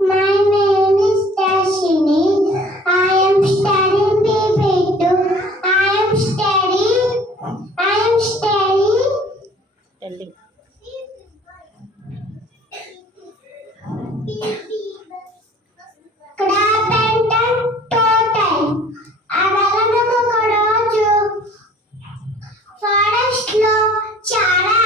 My name is Dashini. I am studying B grade I am studying. I am studying. Telling. Crab and ten total. Avalanamukodo joke. Forest low. Chara.